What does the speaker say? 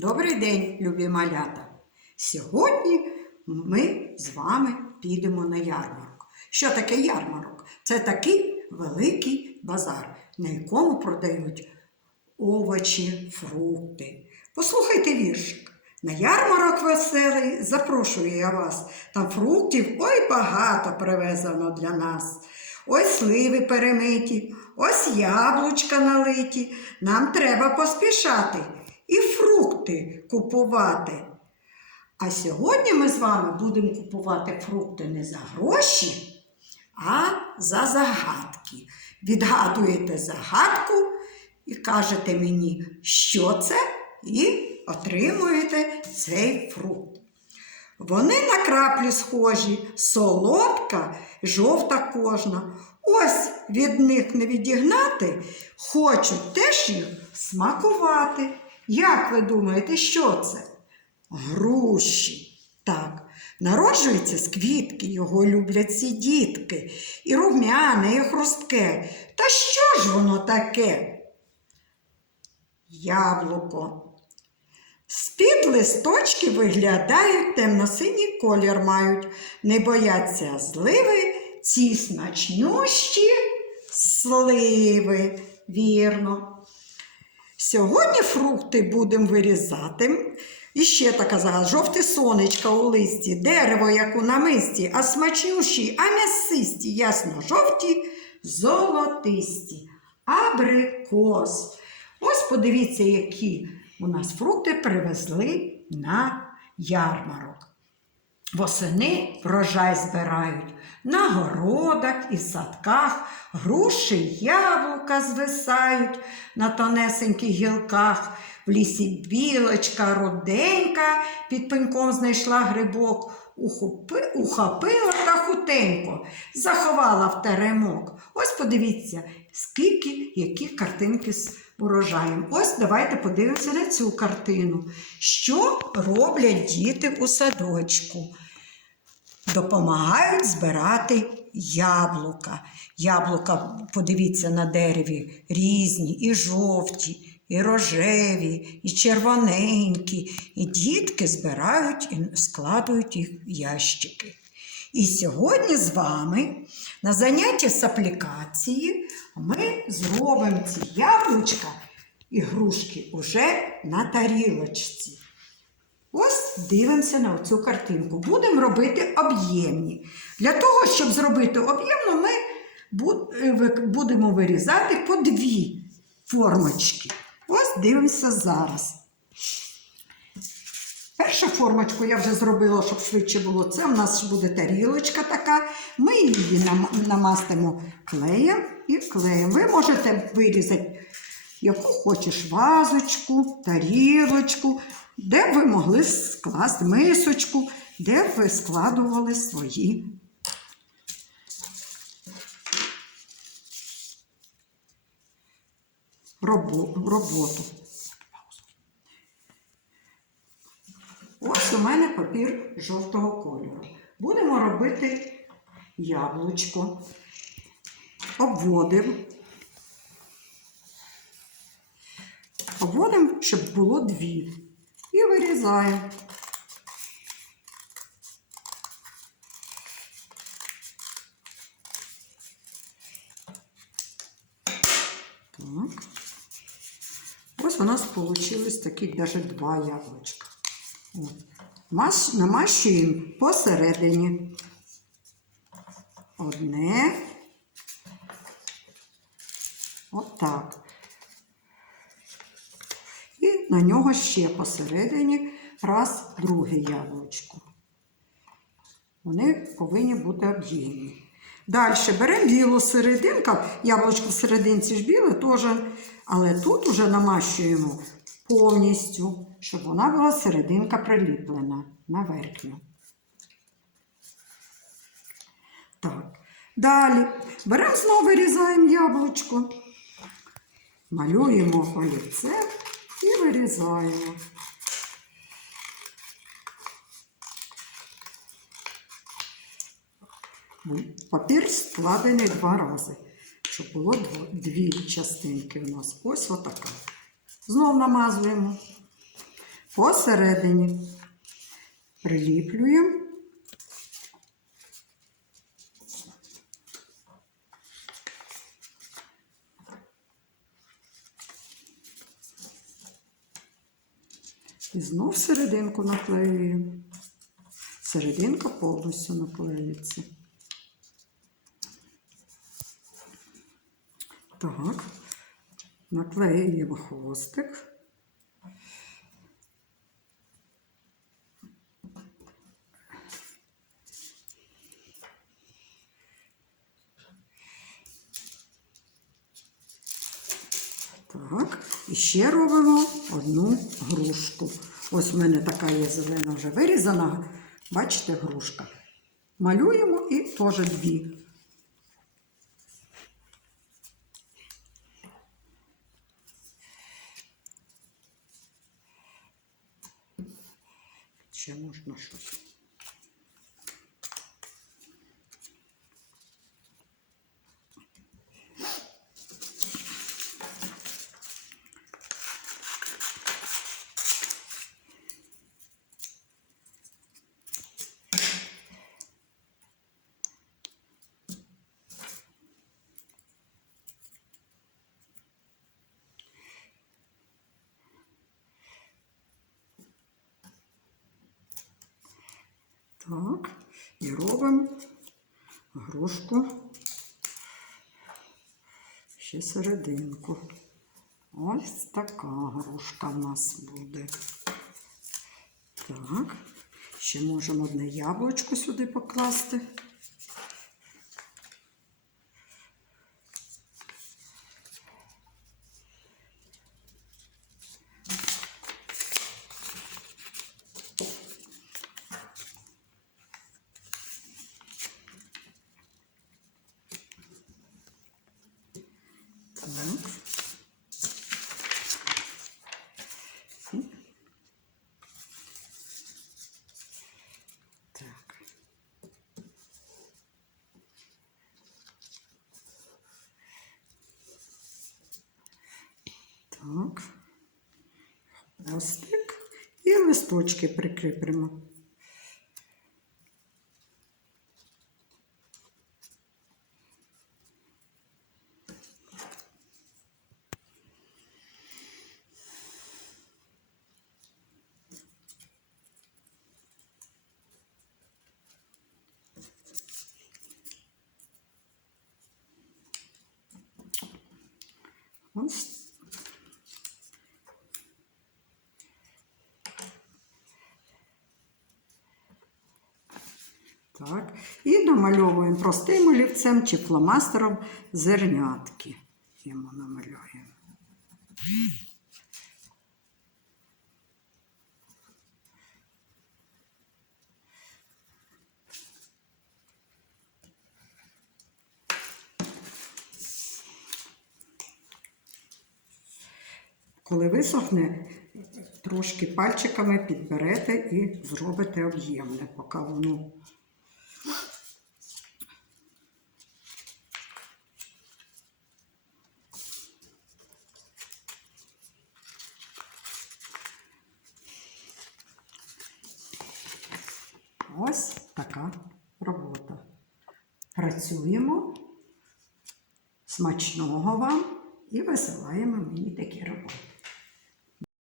Добрий день, любі малята! Сьогодні ми з вами підемо на ярмарок. Що таке ярмарок? Це такий великий базар, на якому продають овочі, фрукти. Послухайте віршик. На ярмарок веселий запрошую я вас. Там фруктів ой багато привезено для нас. Ось сливи перемиті, ось яблучка налиті. Нам треба поспішати і фрукти купувати. А сьогодні ми з вами будемо купувати фрукти не за гроші, а за загадки. Відгадуєте загадку і кажете мені, що це, і отримуєте цей фрукт. Вони на краплі схожі, солодка, жовта кожна. Ось від них не відігнати, хочуть теж їх смакувати. Як ви думаєте, що це? Груші. Так, народжується з квітки, його люблять ці дітки, і румяне, і хрустке. Та що ж воно таке? Яблуко. З-під листочки виглядають темно-синій колір мають, не бояться зливи, ці смачнющі сливи. Вірно. Сьогодні фрукти будемо вирізати. І ще така загадка. Жовте сонечко у листі, дерево, як у намисті, а смачнющі, а м'ясисті, ясно, жовті, золотисті. Абрикос. Ось подивіться, які у нас фрукти привезли на ярмарок. Восени врожай збирають на городах і садках, груші, яблука звисають на тонесеньких гілках. В лісі білочка руденька під пеньком знайшла грибок, ухопи, ухопила та хутенько, заховала в теремок. Ось подивіться, скільки які картинки з урожаєм. Ось давайте подивимося на цю картину. Що роблять діти у садочку? Допомагають збирати яблука. Яблука, подивіться на дереві, різні, і жовті, і рожеві, і червоненькі. І дітки збирають і складують їх в ящики. І сьогодні з вами на занятті з аплікації ми зробимо ці яблучка і грушки уже на тарілочці. Ось дивимося на цю картинку. Будемо робити об'ємні. Для того, щоб зробити об'ємну, ми е, будемо вирізати по дві формочки. Ось дивимося зараз. Першу формочку я вже зробила, щоб швидше було. Це у нас буде тарілочка така. Ми її намастимо клеєм і клеєм. Ви можете вирізати яку хочеш вазочку, тарілочку, де ви могли скласти мисочку, де ви складували свої. роботу. Ось у мене папір жовтого кольору. Будемо робити яблучко. Обводимо. Обводимо, щоб було дві. І вирізаємо. Так. Ось у нас получилось такі даже два яблучка. От. Намащуємо посередині. Одне. Отак. На нього ще посередині раз друге яблучко. Вони повинні бути об'ємні. Далі беремо білу серединку, яблучко в серединці ж біле теж, але тут уже намащуємо повністю, щоб вона була серединка приліплена на верхню. Так. Далі беремо знову вирізаємо яблучко, малюємо олівцем і вирізаємо. Папір складений два рази, щоб було дві частинки у нас. Ось отака. Знов намазуємо. посередині. Приліплюємо. І знов серединку наклеюємо. Серединка повністю наклеюється. Так, наклеюємо хвостик. Так, і ще робимо одну грушку. Ось в мене така є зелена вже вирізана. Бачите, грушка. Малюємо і теж дві. Ще можна щось. Так, і робимо грушку ще серединку. Ось така грушка в нас буде. Так, ще можемо одне яблучко сюди покласти. Хвостик і листочки прикріпимо. Ось намальовуємо простим олівцем чи фломастером зернятки. Йому намалюємо. Коли висохне, трошки пальчиками підберете і зробите об'ємне, поки воно Ось така робота. Працюємо. Смачного вам і висилаємо мені такі роботи.